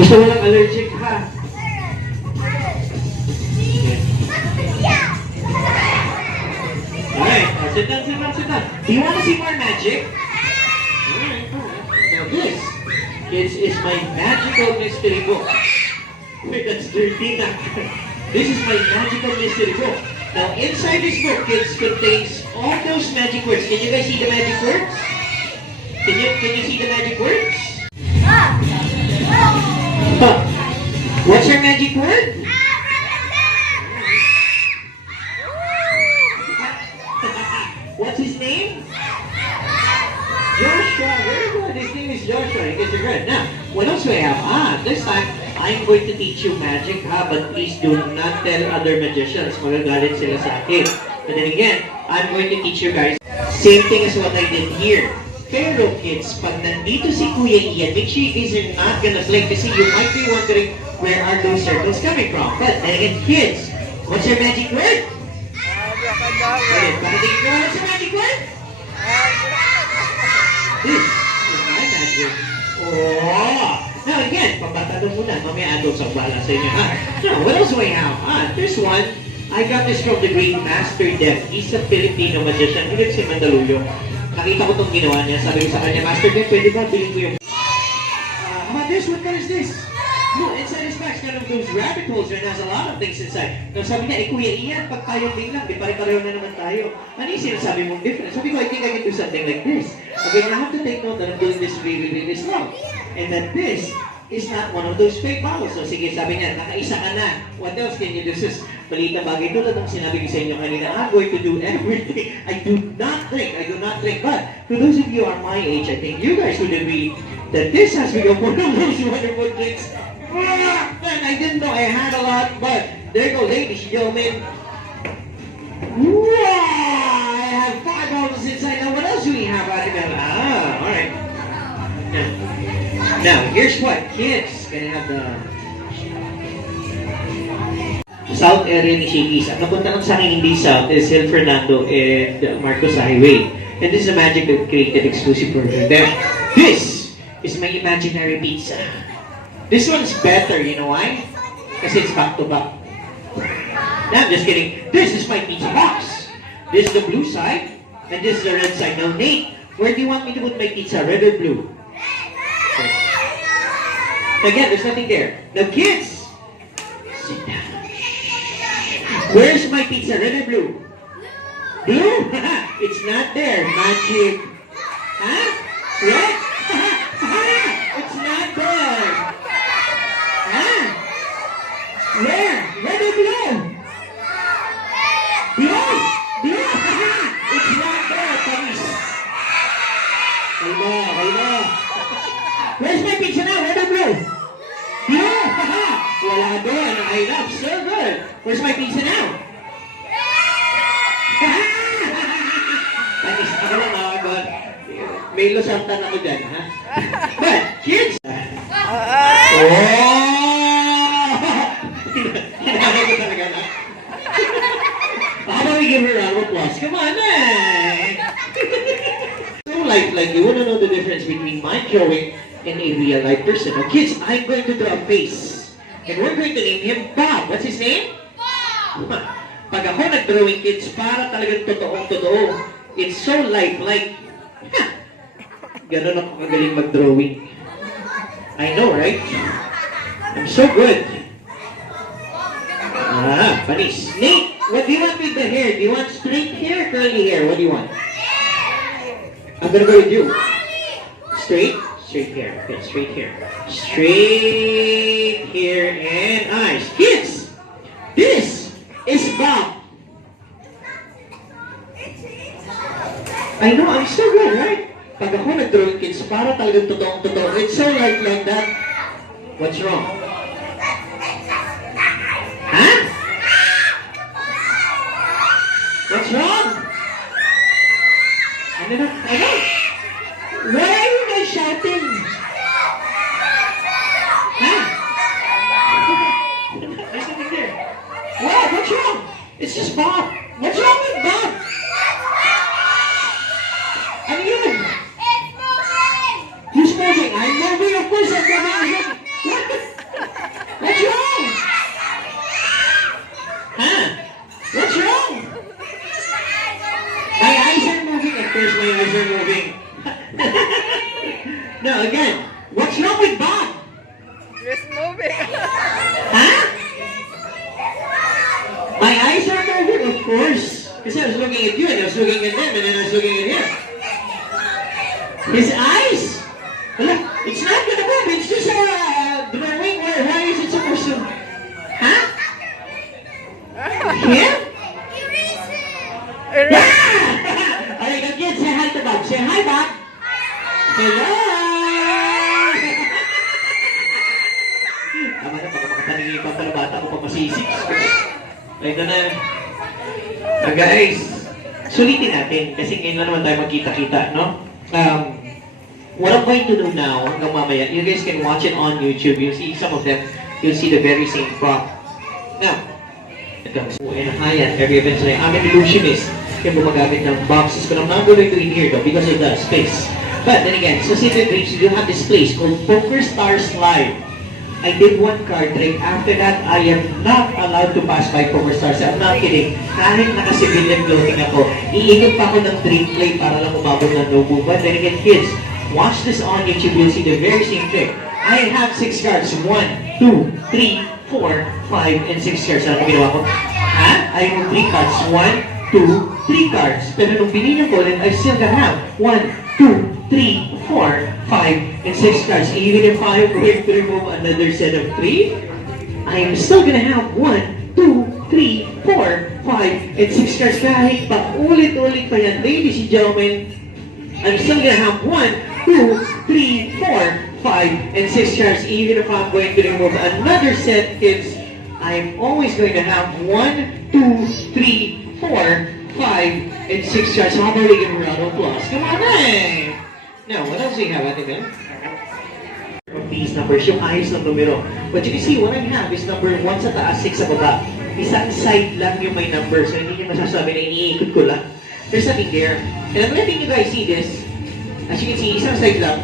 Gusto mo lang allergic ha? Alright, sit down, sit down, sit down. Do you want to see more magic? Alright, alright. Now this, kids, is my magical mystery book. Wait, that's dirty. This is my magical mystery book. Now, inside this book, kids, contains all those magic words. Can you guys see the magic words? Can you see the magic words? Huh. What's your magic word? What's his name? Joshua. Very good. His name is Joshua. You guys are good. Now, what else do I have? This time, I'm going to teach you magic, but please do not tell other magicians. Magagalit sila sa akin. But then again, I'm going to teach you guys same thing as what I did here. Pero kids, pag nandito si Kuya Ian, make sure you guys are not gonna blink kasi you might be wondering where are those circles coming from. But then again, kids, what's your magic word? Panatigin ko, what's your magic word? This is my magic. Oh! Now again, pabata doon muna. Mamaya adults ang bala sa inyo. Now, what else do I have? This one, I got this from the great Master Def. He's a Filipino magician. Ulit si Mandaluyong. Nakita ko itong ginawa niya. Sabi ko sa kanya, Master Def, pwede ba bilhin ko yung... How about this? What is this? No, inside this box, kind of those rabbit holes and has a lot of things inside. Now sabi niya, Kuya Ian, pag tayo din lang, di pare-pareho na naman tayo. Ano yung sinasabi mong difference? Sabi ko, I think I can do something like this. Okay, I have to take note that I'm doing this really, really slow. And that this is not one of those fake bottles. So sige, sabi niya, nakaisa ka na. What else can you do? Sis, maliit na bagay. Tulad ng sinabi ko sa inyo kanina, I'm going to do everything. I do not drink. But to those of you who are my age, I think you guys would agree that this has become one of those wonderful drinks. Man, I didn't know I had a lot, but there you go, ladies and gentlemen. Wow! I have 5 bottles inside. Now, what else do we have out of that? Alright. Now, here's what kids can have the South area ni Shakey's. Ang napunta lang sa akin hindi South is Hill Fernando and Marcos Highway. And this is a magic that created exclusive for them. This is my imaginary pizza. This one's better, you know why? Kasi it's back to back. No, I'm just kidding. This is my pizza box. This is the blue side, and this is the red side. Now, Nate, where do you want me to put my pizza? Red or blue? Okay. Again, there's nothing there. Now, kids, sit down. Where's my pizza? Red or blue? Blue? It's not there. Magic. Huh? Red? It's not there. Huh? Where? Red or blue? Blue? Blue? It's not there, Paris. Hello. Where's my pizza now? Red or blue? Blue? Wala doon. I love so good. Where's my pizza now? Paris, ako lang nakakagod. May losantan ako dyan, ha? But, kids! Hinahal ko talaga na. How about we give her a round of applause? Come on, eh! So, like you want to know the difference between mind drawing and a real life person. Now, kids, I'm going to draw a face. And we're going to name him Bob. What's his name? Bob. Pag ako nag-drawing, kids, para talagang totoong-totoo. It's so lifelike. Ganon ako magaling mag-drawing. I know, right? I'm so good. Panis. Nate, what do you want with the hair? Do you want straight hair or curly hair? What do you want? I'm gonna go with you. Straight? Straight hair. Okay, straight hair. Straight hair and eyes. Kids, this is Bob. I know, I'm so good, right? Pag ako nag-drawing, kids, para talagang totoong-totoo. It's so like that. What's wrong? Huh? What's wrong? Ano? Why are you guys shouting? Huh? There's nothing there. What? What's wrong? It's just Bob. What's wrong with Bob? Ano yun? It's moving. Who's moving? I'm moving, of course. I'm moving. What? my eyes are moving. No, again, what's wrong with Bob? It's moving. Huh? My eyes are moving, of course. Because I was looking at you, and I was looking at them, and then I was looking at him. His eyes? Wala, it's not gonna move. It's just drawing. Why is it supposed to? Huh? Him? Yeah! Alright, again, say hi to Bob. Say hi, Bob. Hello! Tama na, baka makataningin pa pala bata ko pa masisik. Ito na. Guys, sulitin natin kasi ngayon na naman tayo magkita-kita, no? What I'm going to do now, hanggang mamaya, you guys can watch it on YouTube. You'll see some of them. You'll see the very same prop. Now, and Hyatt, eventually, I'm an illusionist. Kaya gumagamit ng boxes, but I'm not going to do it here though because of the space. But then again, so City Drinks, you do have this place called Poker Stars Live. I did one card trick. After that, I am not allowed to pass by Poker Stars. I'm not kidding. Kahit naka-civilian clothing ako, iikot pa ako ng drink play para lang umabot ng no move. But then again, kids, watch this on YouTube. You'll see the very same trick. I have 6 cards. 1, 2, 3, 4, 5, and 6 cards. Ano ginawa ko? Ha? I have 3 cards. 1, 2, 3 cards. Pero nung binili ko, then I still gonna have 1, 2, 3, 4, 5, and 6 cards. Even if I were to remove another set of 3, I am still gonna have 1, 2, 3, 4, 5, and 6 cards. Kahit pa ulit-ulit pa yan, ladies and gentlemen, I'm still gonna have 1, 2, 3, 4, 5, and 6 cards. Even if I'm going to remove another set, kids, I'm always going to have 1, 2, 3, 4, 5, and 6 cards. So how about we give a round of applause? Come on, eh! Now, what else do you have, Ate Mel? Of these numbers, yung ayos ng numero. But you can see, what I have is number 1 sa taas, 6 sa baba. Isang side lang yung may number, so hindi nyo masasabi na iniikot ko lang. There's nothing there. And I'm letting you guys see this. As you can see, isang side lang.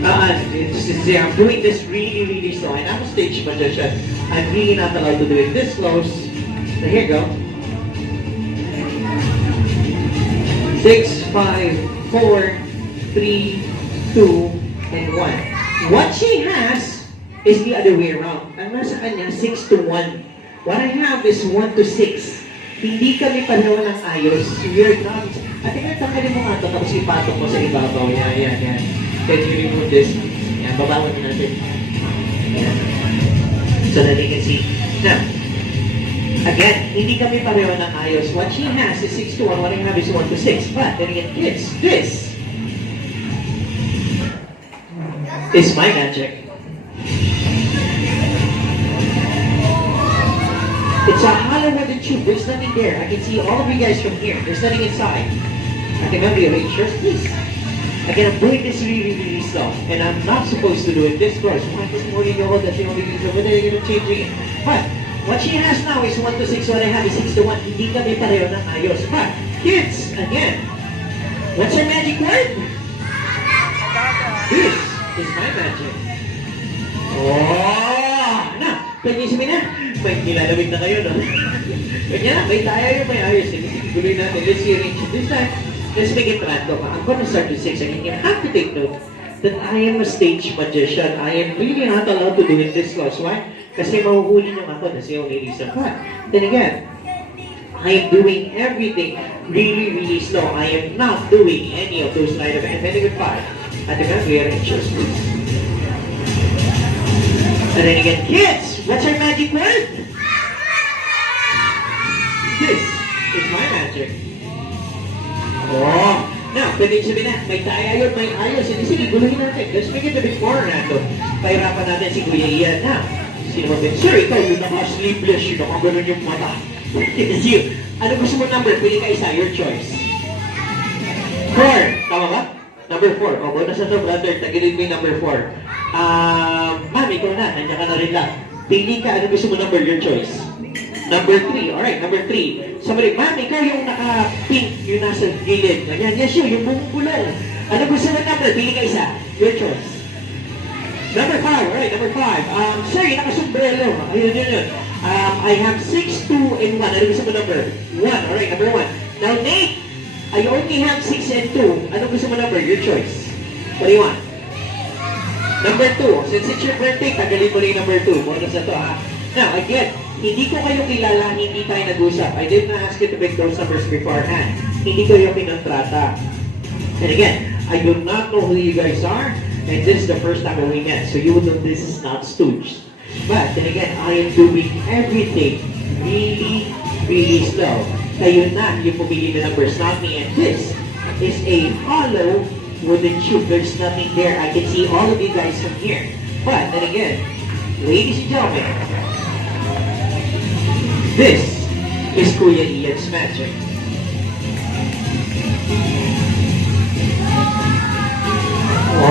I'm doing this really, really slow. And I'm a stage magician. I'm really not allowed to do it this close. So here you go. 6, 5, 4, 3, 2, and 1. What she has is the other way around. Ang nasa kanya, 6 to 1. What I have is 1 to 6. Hindi kami pareho ng ayos. We're not. At tanggalin mo nga ito, tapos ipatong mo sa ibabaw. Yan. Can you remove this? Yan, babawan na natin. Yan. So that you can see. Now, again, hindi kami pareho ng ayos. What she has is 6 to 1. What I have is 1 to 6. But then again, kids, this is my magic. It's a hollow wooden tube. There's nothing there. I can see all of you guys from here. There's nothing inside. I can have you arrange yours, please. Again, I'm doing this really, really slow. And I'm not supposed to do it this close. Why does morning go that's the only thing over there, changing it. But what she has now is 1 to 6. What I have is 6 to 1. Hindi kami pareho ng ayos. But, kids, again, what's your magic word? This is my magic. Oh! Na! Pwede sabihin na, may nilalamig na kayo, no? Kanya na, may tayo yung may ayos. Guloy natin. Let's see this time. Let's make it random. I'm gonna start with 6. And you have to take note that I am a stage magician. I am really not allowed to do it this close. Why? Kasi mahuhuli nyo ako na siya only reason. But, then again, I am doing everything really, really slow. I am not doing any of those line of and then with 5. At the end, we are in choice, please. And then again, kids, what's our magic word? This is my magic. Oh! Now, pwede sabihin na, may tayo yun, may ayos. Sige, guluhin natin. Let's make it a bit more nato. Pahirapan natin si Kuya Ian na. Sino mo din? Sir, ikaw yung naka-sleeveless, yung nakaganon yung mata. Yes, ano gusto mo number? Pili ka isa, your choice. 4. Tama ba? Number 4. O, bonus na to, brother. Tagilid mo yung number 4. Ma'am, ikaw na. Nandiyan ka na rin lang. Pili ka, ano gusto mo number? Your choice. Number 3. Alright, number 3. Somebody, ma'am, ikaw yung naka-pink, yung nasa gilid. Ganyan, yes, yung buong kulong. Ano gusto mo number? Pili ka isa. Your choice. Number 5. Alright, number 5. Sir, yung naka-sombrero. Ayun. I have 6, 2, and 1. Ano gusto mo number? 1. Alright, number 1. Now, Nate, I only have 6 and 2. Ano gusto mo number? Your choice. What do you want? Number 2. Since it's your birthday, tagalin mo rin number 2. Bonus na to, ha? Now, again, hindi ko kayo kilala, hindi tayo nag-usap. I didn't ask you to pick those numbers beforehand. Hindi ko yung pinontrata. And again, I do not know who you guys are, and this is the first time we met, so you would know this is not stooge. But then again, I am doing everything really, really slow. Kayo na yung pumili ng numbers, not me. And this is a hollow wooden tube. There's nothing there. I can see all of you guys from here. But then again, ladies and gentlemen, this is Kuya Ian's magic. Oh!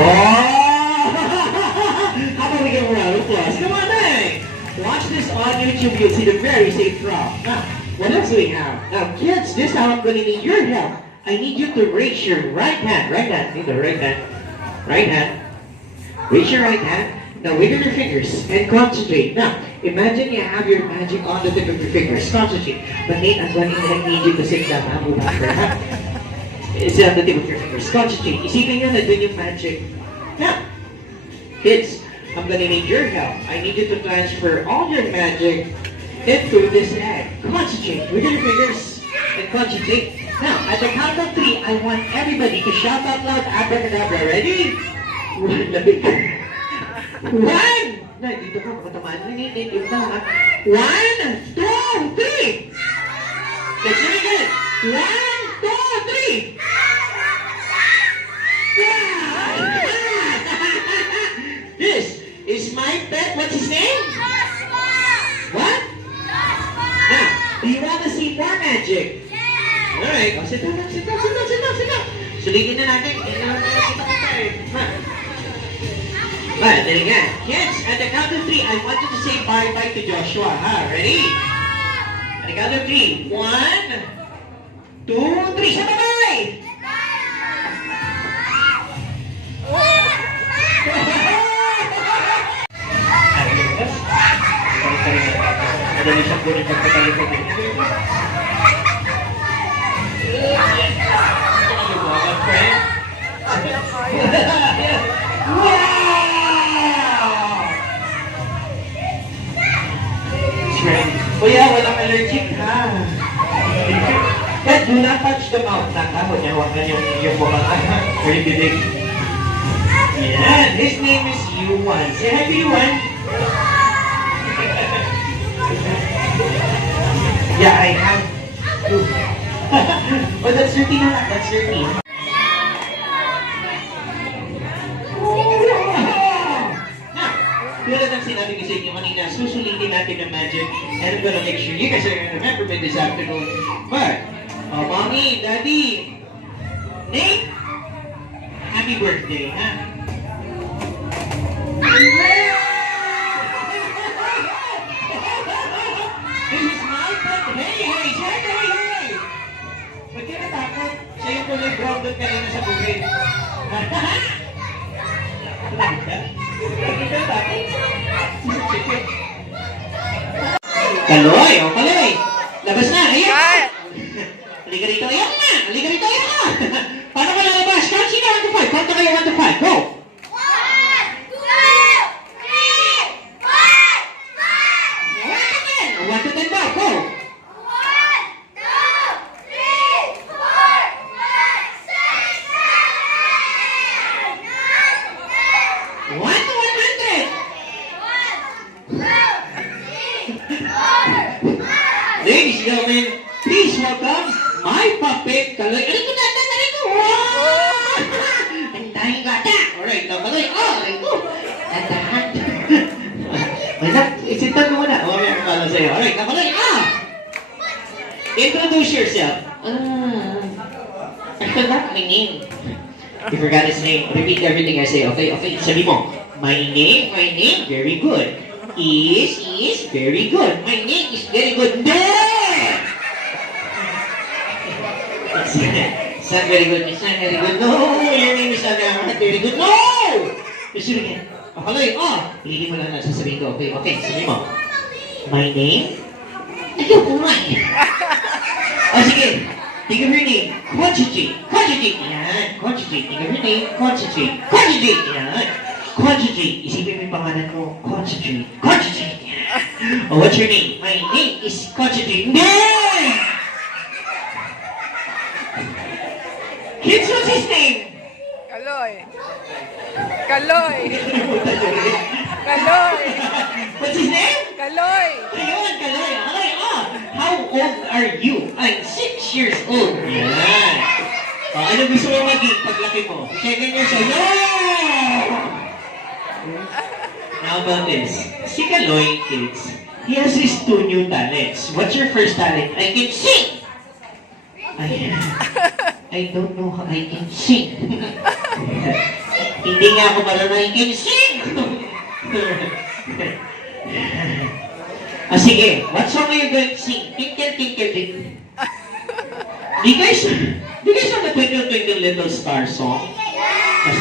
How about we give a round of applause? Come on, hey! Watch this on YouTube. You'll see the very safe drop. Now, what else do we have? Now, kids, this time I'm going to need your help. I need you to raise your right hand. Right hand. Need the right hand. Right hand. Raise your right hand. Now, wiggle your fingers and concentrate. Now, imagine you have your magic on the tip of your fingers. Concentrate. But Nate, I'm going to need you to sit down. It's on the tip of your fingers. Concentrate. Isipin nyo na dun yung magic. Now, kids, I'm gonna need your help. I need you to transfer all your magic into this egg. Concentrate. Wiggle your fingers and concentrate. Now, at the count of 3, I want everybody to shout out loud, abracadabra. Ready? One. Na, dito ka, makatamaan. Dito ka, ha? 1, 2, 3. Let's do it again. 1, 2, 3. This is my pet. What's his name? Joshua! What? Joshua! Now, do you want to see more magic? Yeah! Alright. Oh, sit down. Sulitin na natin. But then again, kids, at the count of 3, I want you to say bye-bye to Joshua. Ready? At the count of 3. 1, 2, 3. Say bye-bye! Madali siyang kunin pagkatalikod. Kuya, walang allergic ha. But do not touch the mouth. Nakahon niya, huwag na yung mukha or yung bibig. Yan, his name is Yuan. Say hi to Yuan. Yeah, I have to. Oh, that's your team, anak. That's your team. Now, tulad ng sinabi ko sa inyo kanina, susulitin natin ang magic and I'm gonna make sure you guys are gonna remember me this afternoon. But, Mommy, Daddy, Nate, happy birthday, ha? This is my pet. Hey! Ba't ka natakot? Siya yung kulay brown doon kanina sa bukid. Ba't ka natakot? Kaloy! O, Kaloy! Labas na! Ayan! Halika rito, ayan na! Halika rito, ayan na! Paano ka lalabas? Count sino 1 to 5. Count na kayo 1 to 5. Go! 1 to 10 daw. Go! 1 to 100. Ladies and gentlemen, please welcome my puppet, Kaloy. Aray ko! Wow! Ang dahing gata! Alright, now Kaloy. Oh, aray ko! Tatahan. Isintan mo muna. O, may akala sa'yo. Alright, now Kaloy. Introduce yourself. I forgot my name. You forgot his name. Repeat everything I say. Okay? Sabi mo, my name, very good. Is very good. My name is very good. It's not very good. It's not very good. No, your name is not very good. No! Let's do it again. Kaloy, hindi mo lang na sasabihin ko. Okay, sabi mo. My name? Ayaw ko nga. Sige. Think of your name. Concentrate. Concentrate. Yan. Concentrate. Think of your name. Concentrate. Concentrate. Yan. Concentrate. Isipin mo yung pangalan mo. Concentrate. Concentrate. Yan. Oh, what's your name? My name is Concentrate. Hindi! Kids, what's his name? Kaloy. Kaloy. Kaloy. What's his name? Kaloy. Ayun, Kaloy. Okay, how old are you? I'm 6 years old. Yan. Ano gusto mo maging paglaki mo? 7 years old. How about this? Si Kaloy, kids, he has his 2 new talents. What's your first talent? I can sing! I don't know how I can sing. Hindi nga ako marunong I can sing! Sige, what song are you going to sing? Tinkle, tinkle, tinkle. Do you guys know the Twinkle, Twinkle, Little Star song?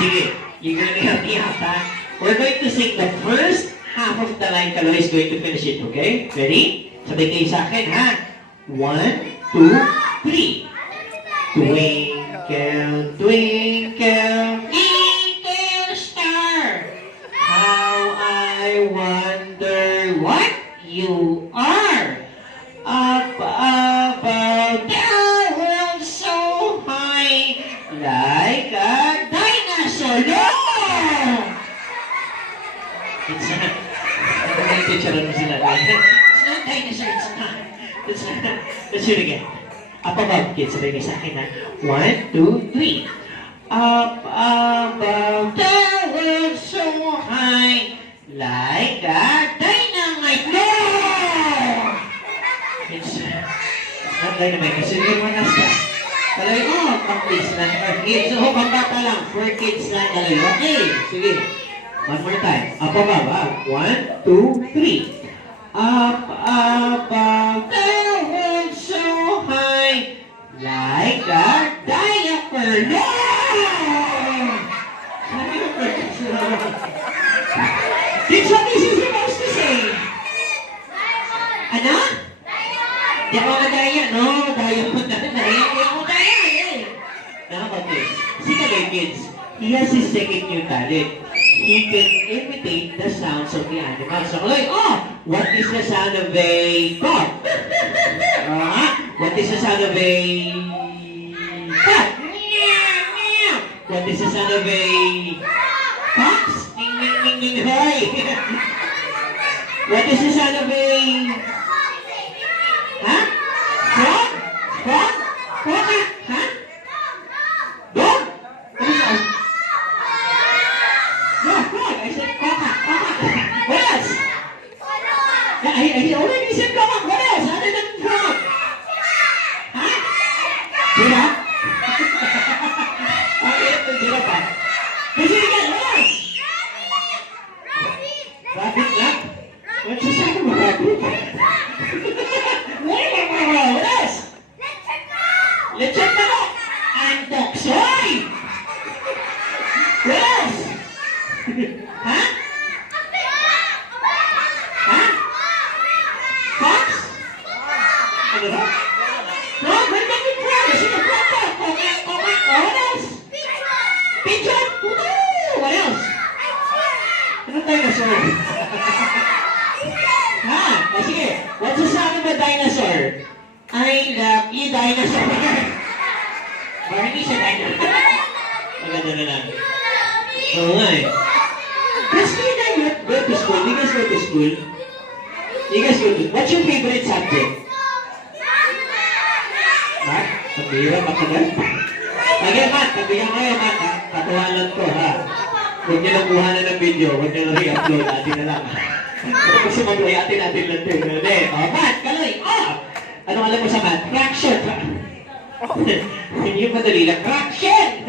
Sige, you're going to help me out, ha? We're going to sing the first half of the line. Kaloy is going to finish it, okay? Ready? Sabay kayo sa akin, ha? 1, 2, 3. Twinkle, twinkle, little star, how I wonder what you are. Up above the world so high, like a dinosaur. No! It's not. Ang picture mo sila. It's not dinosaur. It's not. Let's do it again. Up above, kids. Sabay kayo sa akin, ha? 1, 2, 3. Up above the world so high, like a dynamite. No! It's not dynamite. Kasi yung mga nasa. Kaloy, pang kids lang. Kids, pang bata lang. For kids lang, Kaloy. Okay, sige. One more time. Up above, ha? 1, 2, 3. Up above the world so high, like a diaper. No! Kids, what is he supposed to say? Ano? Di ako madaya. No, daya mo na. Daya mo daya. Nakapagkids. Si Kaloy, kids, he has his second new talent. He can imitate the sounds of the animals. So, Kaloy, what is the sound of a dog? What is the sound of a cat? What is the sound of a fox? Ding, ding, ding, ding, hoy! What is the sound of a... Frog? Frog? Frog? Dog? What is that? No, frog. I said quack, quack. What else? I already said quack. What else? Other than frog? Giraffe? Giraffe. Kasi nga, what else? Rabbit lang? What's the sound of a rabbit? What else? Lechon manok. And toksoy. What else? Fox? Ano ba? Frog? Where did you frog? Kasi na frog ko. What else? Pigeon? What else? Ano dinosaur? Sige. What's the sound of a dinosaur? I love you, dinosaur. Barney siya dinosaur. Maganda na lang. Oo nga eh. Kasi you guys go to school. You guys go to school. You guys go to... What's your favorite subject? Math? Pag-bira, matagal. Okay, Matt. Pag-bigyan kayo, Matt. Katuhanan ko, ha? Huwag niyo lang kuhanan ng video. Huwag niyo lang re-upload. Atin na lang. Kasi mag-play atin lang din. Matt, Kaloy. Anong alam mo sa Matt? Fraction. Hindi yung madali lang. Fraction!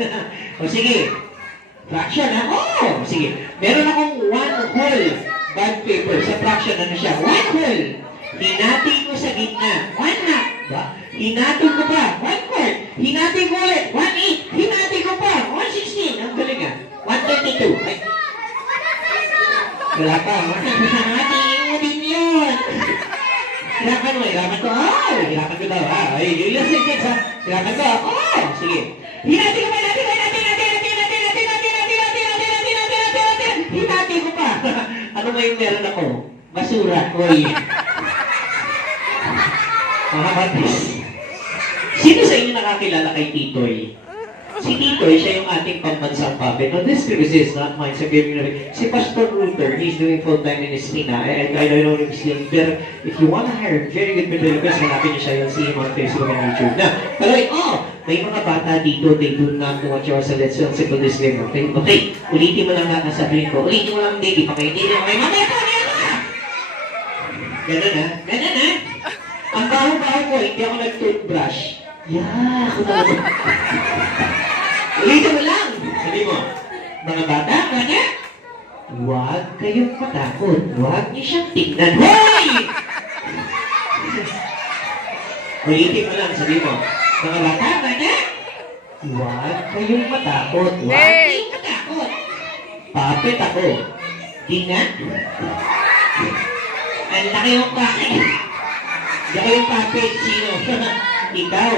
Sige. Fraction, ha? Sige. Meron akong 1 whole bond paper sa fraction. Ano siya? 1 whole. Hinati ko sa gitna. 1 half. Hinati ko pa. 1 quart. Hinati ko ulit. 1/8. Hinati ko pa. 1/16. Ang galing ah. 1/32. Ay. Wala pa. Hinati mo din yun. Hirapan mo. Hirapan ko. Hirapan ko daw, ha? Ay, listen kids, ha? Hirapan ko. Oh, sige. Hinati ko pa, hinati ko pa. Ano ba yung meron ako? Basura, oy. Mga batis. Sino sa inyo nakakilala kay Titoy? Si Titoy, siya yung ating pambansang puppet. Now, this is not mine. So, si Pastor Luther, he's doing full-time in Espina. And I don't know if he's doing better. If you want to hire very good videographers, hanapin niyo siya yung see him on Facebook and YouTube. Now, pero may mga bata dito, they do not know what you are. So, let's simple disclaimer. Okay, ulitin mo lang lahat ang sabihin ko. Ulitin mo lang, baby. Pakainin mo. Okay, mamaya pa, ganun ha? Ganun ha? Ang baho-baho ko, hindi ako nag-toothbrush. Yeah, ako talaga. Ulitin mo lang. Sabi mo, mga bata, huwag kayong matakot. Huwag niyo siyang tignan. Hoy! Ulitin mo lang, sabi mo, mga bata, huwag kayong matakot. Huwag kayong matakot. Puppet ako. Di na? Ang laki yung puppet. Di ako yung puppet. Sino? Ikaw.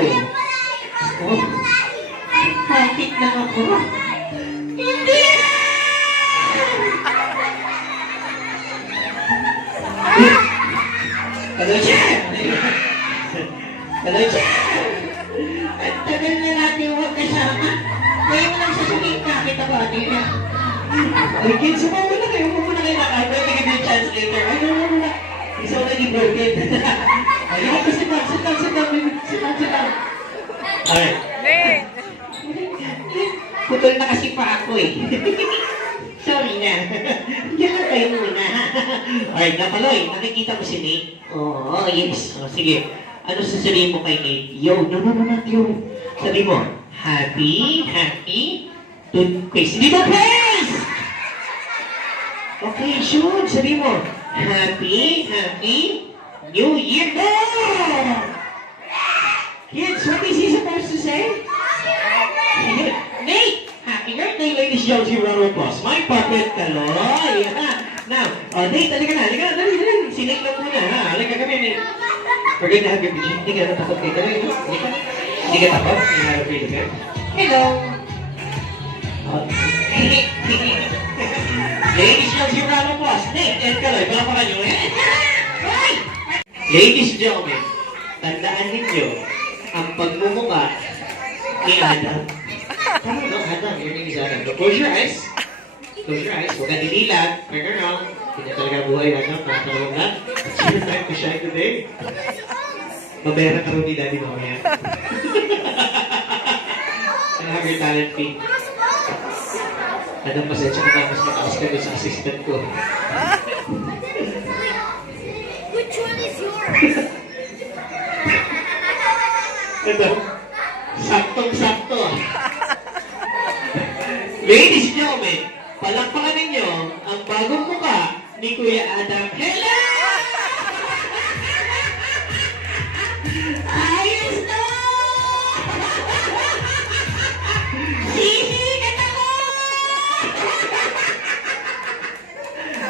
Oh. Puppet lang ako. Hindi! Hello, Chef! Hello, Chef! Ang tagal na natin huwag kasama. Ngayon lang sasabihin nakita ba nila? Ay, kids, sumama na kayo. Huwag mo na kayo nakay. Pwede give you a chance later. Ay, no. It's already broken. Ay, kasi ba? Sit down. Alright. Nate! Putol na kasi pa ako eh. Sorry na. Diyan lang kayo muna. Alright, Napaloy, nakikita mo si Nate? Oo, yes. O, sige. Ano sasabihin mo kay Nate? Yo, no, not yo. Sabi mo, happy, toothpaste. Hindi ba, praise? Okay, sure. Sabi mo, happy, New Year. No! Kids, what is he supposed to say? Nate! Happy birthday, ladies, Josie, round of applause. My puppet, Kaloy. Now, Nate, halika na, dali. Si Nate lang muna, ha? Halika kami, Nate. We're going to have your picture. Hindi ka natakot kayo. Dali, halika. Hindi ka takot? You have a pretty good. Hello. Ladies, Josie, round of applause. Nate and Kaloy, palapakan nyo. Ladies and gentlemen, tandaan ninyo ang pagmumuka ni Adam. Tama no, Adam. Your name is Adam. So close your eyes. Huwag ka dinilat. Turn around. Hindi talaga buhay, Adam. Nakakalawag na. It's your time to shine today. Mabera ka rin ni Daddy mamaya. Can I have your talent fee? Adam, pasensya ka na. Mas mataas ka doon sa assistant ko. Which one is yours? Ito, saktong-sakto. Ladies and gentlemen, palakpakan ninyo ang bagong muka ni Kuya Adam. Hello! Ayos na! Sisikat ako!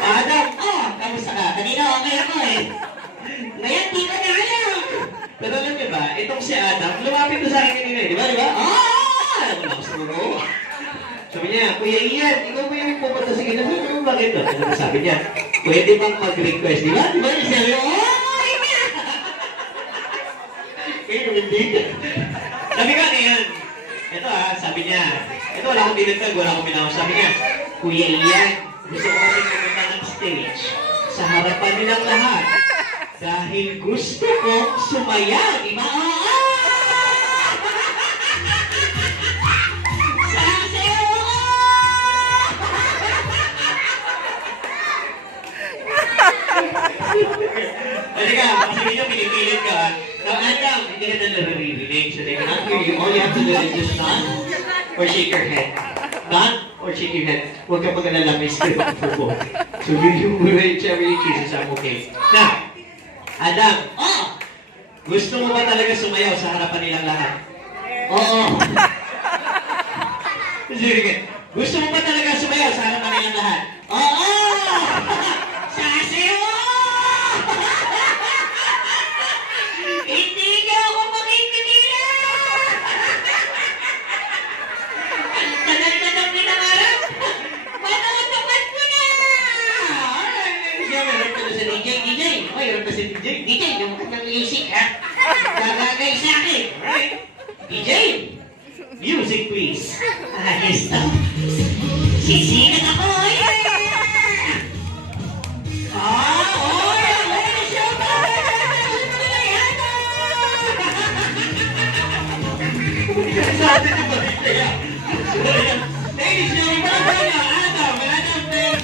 Adam, kamusta ka? Kanina okay ako eh. Ngayon, di ko na alam. Pero alam niyo ba, itong si Adam, lumapit na sa akin kanina, di ba? Alam mo na, gusto mo. Sabi niya, Kuya Ian, ikaw ba yung pupunta sa gina? Ano bakit ito? Ano sabi niya? Pwede bang mag-request, di ba? Di ba? Sabi niya, kaya hindi. Sabi ka niyan. Ito sabi niya. Ito, wala akong binagtag, wala akong binawas. Sabi niya, Kuya Ian, gusto ko kasi pumunta ng stage sa harapan nilang lahat. Dahil gusto kong sumayaw. Di ba? Halika, kasi ninyo pinipilit ka. Now, Adam, hindi ka na naririnig. So they cannot hear you. All you have to do is just nod or shake your head. Nod or shake your head. Huwag ka mag-alala, may script for both. So whichever you choose is I'm okay. Now, Adam, gusto mo ba talaga sumayaw sa harapan nilang lahat? Oo. Sige. Gusto mo ba talaga sumayaw sa harapan nilang lahat? Oo! Sasayaw! Honest ako. Sisikat ako, thank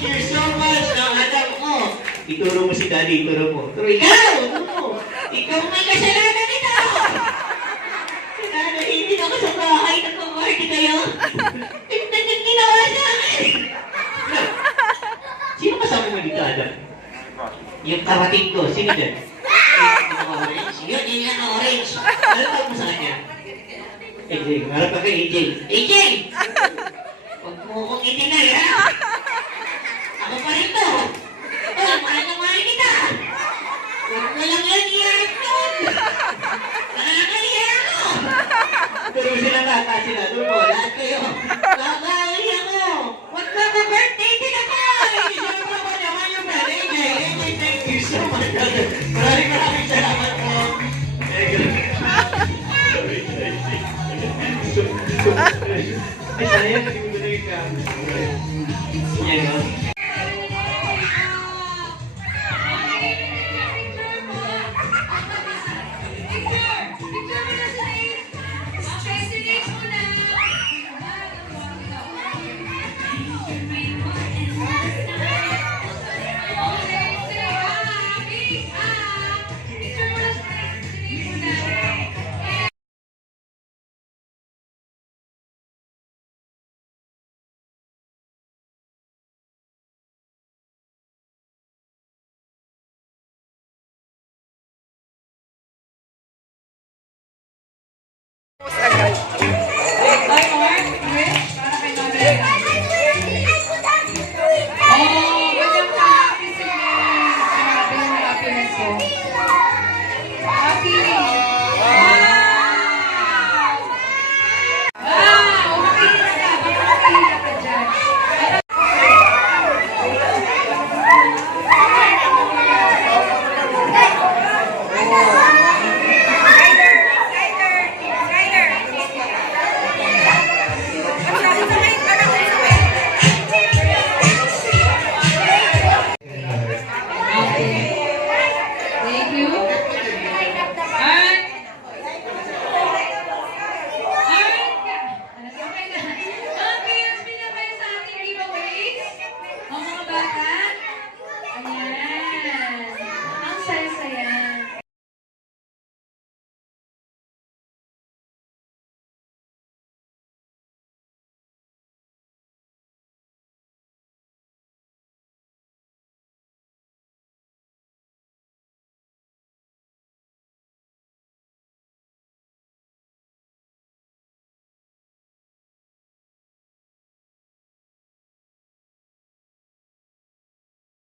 you so much. Now, Adam, ituro mo si Daddy, ituro mo. Pero ikaw, ikaw may kasalanan nito. Nanahimik ako sa bahay, nagpaparty kayo. Tignan yung ginawa sa akin. Sino kasama mo dito, Adam? Yung karating ko, sino dyan? Yung orange. Yun, yung naka-orange. Ano tawag mo sa kanya? AJ, harap ka kay AJ. AJ! Huwag mo akong itinay, ha? Ako pa rin to. Oh, mahal na mahal kita. Huwag mo lang yan i-hurt yun. Nakakaya ako. Turo sila lahat, sila. Turo, lahat kayo. Nakakaya ako. Huwag ka birthday din ako. Isip mo ko naman yung brother. AJ, thank you so much, brother. Maraming salamat po. Ay, sayang, hindi ko na yung camera. Yan,